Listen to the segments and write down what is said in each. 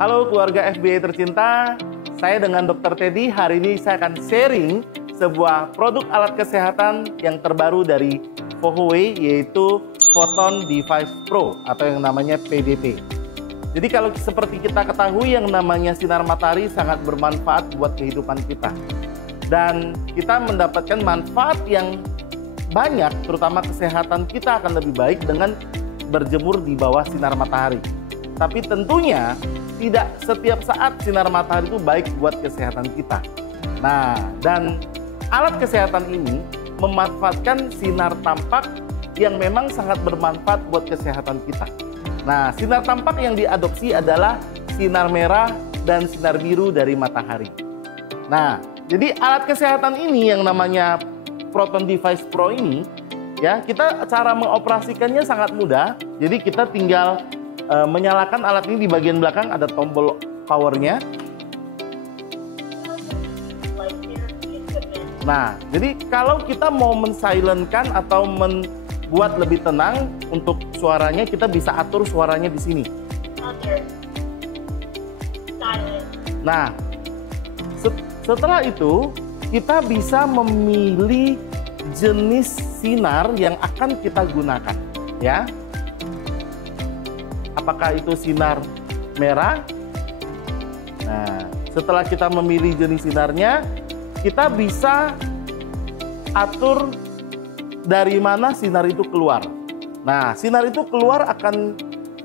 Halo keluarga FBI tercinta, saya dengan Dr. Teddy hari ini saya akan sharing sebuah produk alat kesehatan yang terbaru dari Fohoway, yaitu Photon Device Pro atau yang namanya PDP. Jadi kalau seperti kita ketahui yang namanya sinar matahari sangat bermanfaat buat kehidupan kita. Dan kita mendapatkan manfaat yang banyak, terutama kesehatan kita akan lebih baik dengan berjemur di bawah sinar matahari. Tapi tentunya tidak setiap saat sinar matahari itu baik buat kesehatan kita. Nah, dan alat kesehatan ini memanfaatkan sinar tampak yang memang sangat bermanfaat buat kesehatan kita. Nah, sinar tampak yang diadopsi adalah sinar merah dan sinar biru dari matahari. Nah, jadi alat kesehatan ini yang namanya Photon Device Pro ini, ya, kita cara mengoperasikannya sangat mudah. Jadi kita tinggal menyalakan alat ini. Di bagian belakang ada tombol powernya. Nah, jadi kalau kita mau mensilentkan atau membuat lebih tenang untuk suaranya, kita bisa atur suaranya di sini. Nah, setelah itu kita bisa memilih jenis sinar yang akan kita gunakan, ya. Apakah itu sinar merah? Nah, setelah kita memilih jenis sinarnya, kita bisa atur dari mana sinar itu keluar. Nah, sinar itu keluar akan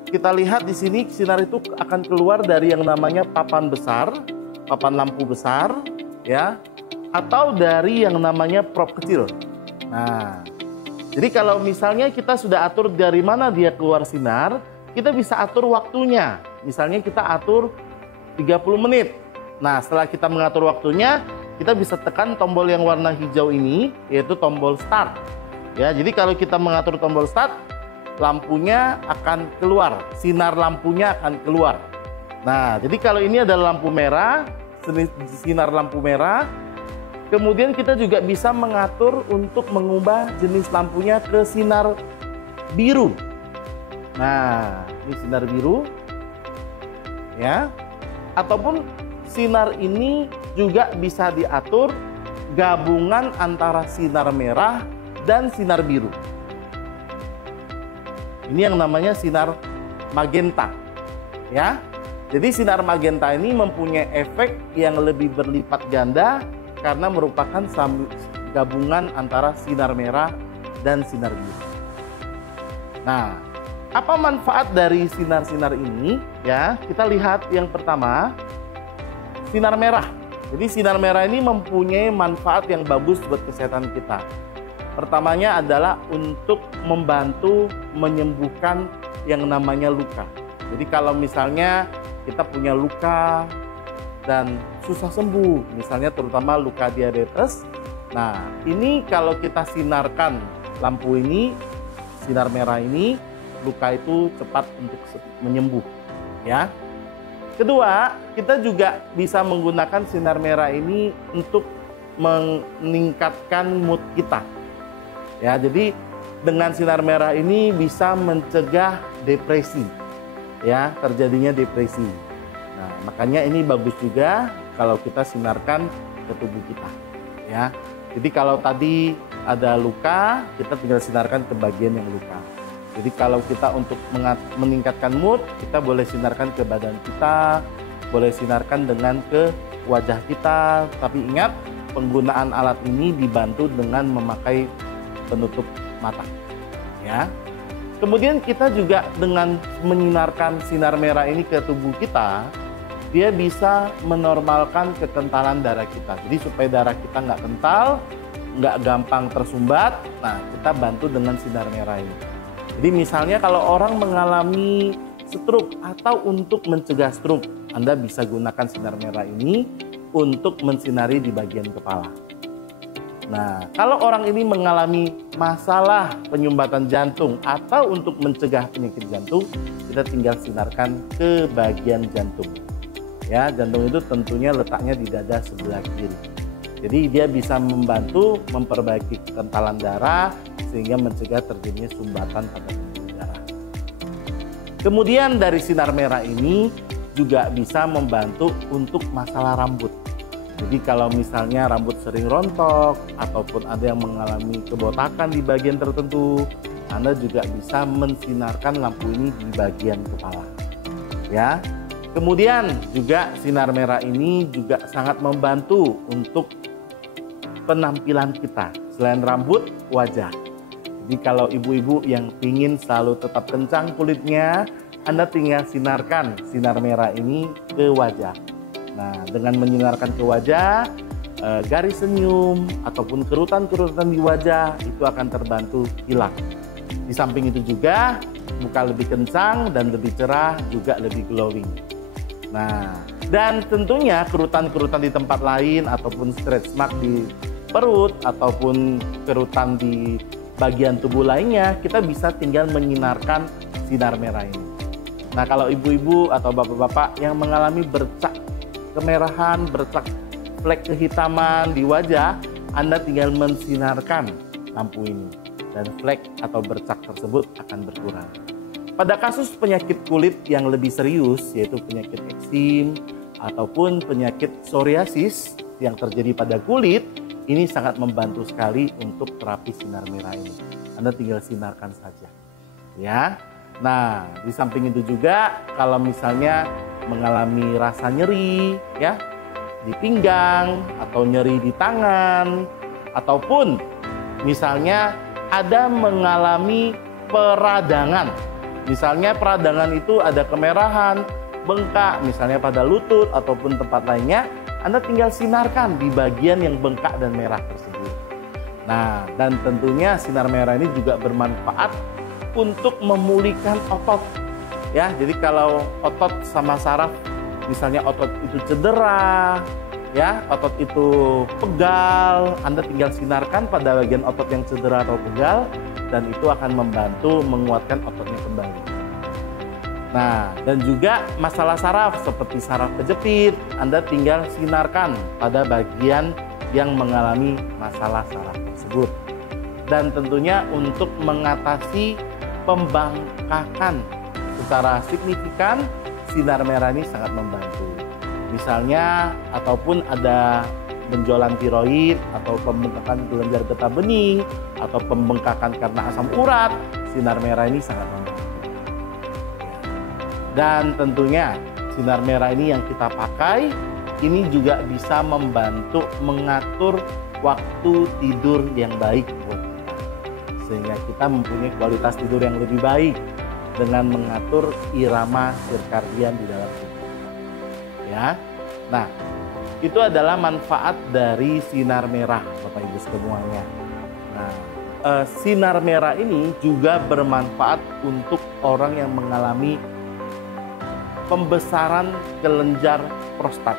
kita lihat di sini, sinar itu akan keluar dari yang namanya papan besar, papan lampu besar, ya, atau dari yang namanya prop kecil. Nah, jadi kalau misalnya kita sudah atur dari mana dia keluar sinar, kita bisa atur waktunya. Misalnya kita atur 30 menit. Nah, setelah kita mengatur waktunya, kita bisa tekan tombol yang warna hijau ini, yaitu tombol start. Ya, jadi kalau kita mengatur tombol start, lampunya akan keluar, sinar lampunya akan keluar. Nah, jadi kalau ini adalah lampu merah, sinar lampu merah. Kemudian kita juga bisa mengatur untuk mengubah jenis lampunya ke sinar biru. Nah, ini sinar biru, ya. Ataupun sinar ini juga bisa diatur gabungan antara sinar merah dan sinar biru. Ini yang namanya sinar magenta, ya. Jadi sinar magenta ini mempunyai efek yang lebih berlipat ganda karena merupakan gabungan antara sinar merah dan sinar biru. Nah, apa manfaat dari sinar-sinar ini? Ya, kita lihat yang pertama, sinar merah. Jadi sinar merah ini mempunyai manfaat yang bagus buat kesehatan kita. Pertamanya adalah untuk membantu menyembuhkan yang namanya luka. Jadi kalau misalnya kita punya luka dan susah sembuh, misalnya terutama luka diabetes. Nah, ini kalau kita sinarkan lampu ini, sinar merah ini, luka itu cepat untuk menyembuh, ya. Kedua, kita juga bisa menggunakan sinar merah ini untuk meningkatkan mood kita. Ya, jadi dengan sinar merah ini bisa mencegah depresi, ya, terjadinya depresi. Nah, makanya ini bagus juga kalau kita sinarkan ke tubuh kita, ya. Jadi kalau tadi ada luka, kita tinggal sinarkan ke bagian yang luka. Jadi kalau kita untuk meningkatkan mood, kita boleh sinarkan ke badan kita, boleh sinarkan dengan ke wajah kita. Tapi ingat, penggunaan alat ini dibantu dengan memakai penutup mata, ya. Kemudian kita juga dengan menyinarkan sinar merah ini ke tubuh kita, dia bisa menormalkan kekentalan darah kita. Jadi supaya darah kita nggak kental, nggak gampang tersumbat, nah kita bantu dengan sinar merah ini. Jadi misalnya kalau orang mengalami stroke atau untuk mencegah stroke, Anda bisa gunakan sinar merah ini untuk mensinari di bagian kepala. Nah, kalau orang ini mengalami masalah penyumbatan jantung atau untuk mencegah penyakit jantung, kita tinggal sinarkan ke bagian jantung. Ya, jantung itu tentunya letaknya di dada sebelah kiri. Jadi dia bisa membantu memperbaiki kekentalan darah sehingga mencegah terjadinya sumbatan pada pembuluh darah. Kemudian dari sinar merah ini juga bisa membantu untuk masalah rambut. Jadi kalau misalnya rambut sering rontok ataupun ada yang mengalami kebotakan di bagian tertentu, Anda juga bisa mensinarkan lampu ini di bagian kepala. Ya. Kemudian juga sinar merah ini juga sangat membantu untuk penampilan kita. Selain rambut, wajah. Jadi kalau ibu-ibu yang ingin selalu tetap kencang kulitnya, Anda tinggal sinarkan sinar merah ini ke wajah. Nah, dengan menyinarkan ke wajah, garis senyum ataupun kerutan-kerutan di wajah itu akan terbantu hilang. Di samping itu juga, muka lebih kencang dan lebih cerah, juga lebih glowing. Nah, dan tentunya kerutan-kerutan di tempat lain ataupun stretch mark di perut ataupun kerutan di bagian tubuh lainnya, kita bisa tinggal menyinarkan sinar merah ini. Nah, kalau ibu-ibu atau bapak-bapak yang mengalami bercak kemerahan, bercak flek kehitaman di wajah, Anda tinggal mensinarkan lampu ini dan flek atau bercak tersebut akan berkurang. Pada kasus penyakit kulit yang lebih serius, yaitu penyakit eksim ataupun penyakit psoriasis yang terjadi pada kulit, ini sangat membantu sekali untuk terapi sinar merah ini. Anda tinggal sinarkan saja. Ya. Nah, di samping itu juga kalau misalnya mengalami rasa nyeri ya di pinggang atau nyeri di tangan ataupun misalnya ada mengalami peradangan. Misalnya peradangan itu ada kemerahan, bengkak misalnya pada lutut ataupun tempat lainnya, Anda tinggal sinarkan di bagian yang bengkak dan merah tersebut. Nah, dan tentunya sinar merah ini juga bermanfaat untuk memulihkan otot. Ya, jadi kalau otot sama saraf, misalnya otot itu cedera, ya, otot itu pegal, Anda tinggal sinarkan pada bagian otot yang cedera atau pegal, dan itu akan membantu menguatkan ototnya kembali. Nah, dan juga masalah saraf seperti saraf kejepit, Anda tinggal sinarkan pada bagian yang mengalami masalah saraf tersebut. Dan tentunya untuk mengatasi pembengkakan secara signifikan, sinar merah ini sangat membantu. Misalnya, ataupun ada benjolan tiroid atau pembengkakan kelenjar getah bening atau pembengkakan karena asam urat, sinar merah ini sangat membantu. Dan tentunya sinar merah ini yang kita pakai ini juga bisa membantu mengatur waktu tidur yang baik buat kita, sehingga kita mempunyai kualitas tidur yang lebih baik dengan mengatur irama sirkadian di dalam tubuh. Ya, nah itu adalah manfaat dari sinar merah, Bapak Ibu semuanya. Nah, sinar merah ini juga bermanfaat untuk orang yang mengalami pembesaran kelenjar prostat.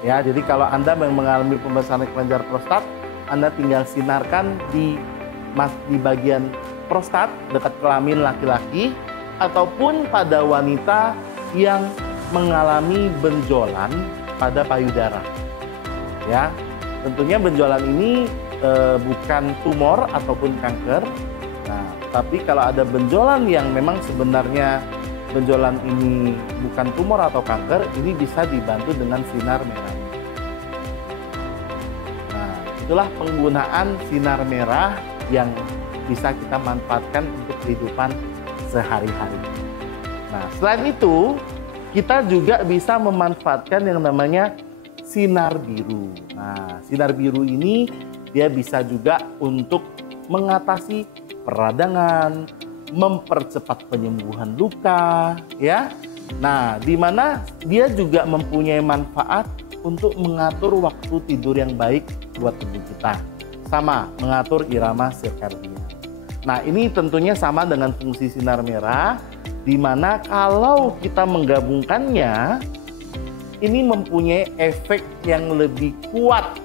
Ya, jadi kalau Anda mengalami pembesaran kelenjar prostat, Anda tinggal sinarkan di bagian prostat dekat kelamin laki-laki ataupun pada wanita yang mengalami benjolan pada payudara. Ya, tentunya benjolan ini bukan tumor ataupun kanker. Nah, tapi kalau ada benjolan yang memang sebenarnya benjolan ini bukan tumor atau kanker, ini bisa dibantu dengan sinar merah. Nah, itulah penggunaan sinar merah yang bisa kita manfaatkan untuk kehidupan sehari-hari. Nah, selain itu, kita juga bisa memanfaatkan yang namanya sinar biru. Nah, sinar biru ini dia bisa juga untuk mengatasi peradangan, mempercepat penyembuhan luka, ya. Nah, di mana dia juga mempunyai manfaat untuk mengatur waktu tidur yang baik buat tubuh kita. Sama, mengatur irama sirkadian. Nah, ini tentunya sama dengan fungsi sinar merah, di mana kalau kita menggabungkannya, ini mempunyai efek yang lebih kuat,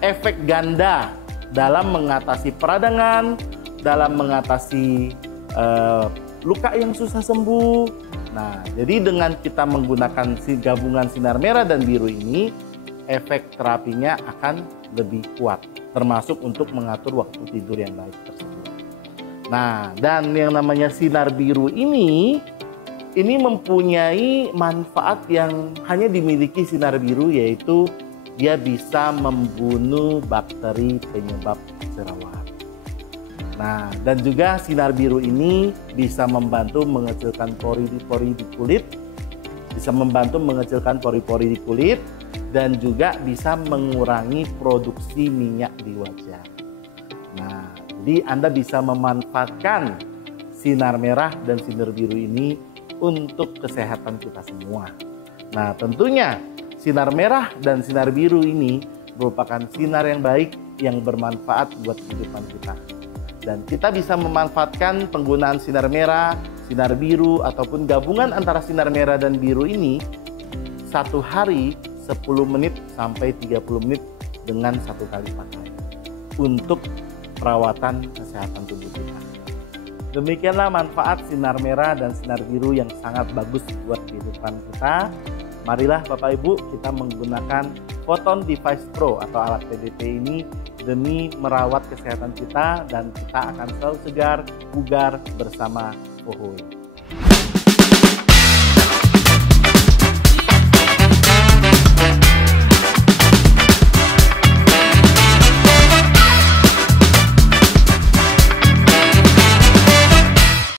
efek ganda dalam mengatasi peradangan, dalam mengatasi luka yang susah sembuh. Nah, jadi dengan kita menggunakan gabungan sinar merah dan biru ini, efek terapinya akan lebih kuat, termasuk untuk mengatur waktu tidur yang baik tersebut. Nah, dan yang namanya sinar biru ini ini mempunyai manfaat yang hanya dimiliki sinar biru, yaitu dia bisa membunuh bakteri penyebab jerawat. Nah, dan juga sinar biru ini bisa membantu mengecilkan pori-pori di kulit, bisa membantu mengecilkan pori-pori di kulit, dan juga bisa mengurangi produksi minyak di wajah. Nah, jadi Anda bisa memanfaatkan sinar merah dan sinar biru ini untuk kesehatan kita semua. Nah, tentunya sinar merah dan sinar biru ini merupakan sinar yang baik yang bermanfaat buat kehidupan kita. Dan kita bisa memanfaatkan penggunaan sinar merah, sinar biru, ataupun gabungan antara sinar merah dan biru ini satu hari 10 menit sampai 30 menit dengan satu kali pakai untuk perawatan kesehatan tubuh kita. Demikianlah manfaat sinar merah dan sinar biru yang sangat bagus buat kehidupan kita. Marilah Bapak Ibu kita menggunakan Photon Device Pro atau alat PDP ini demi merawat kesehatan kita, dan kita akan selalu segar, bugar bersama Vohoe.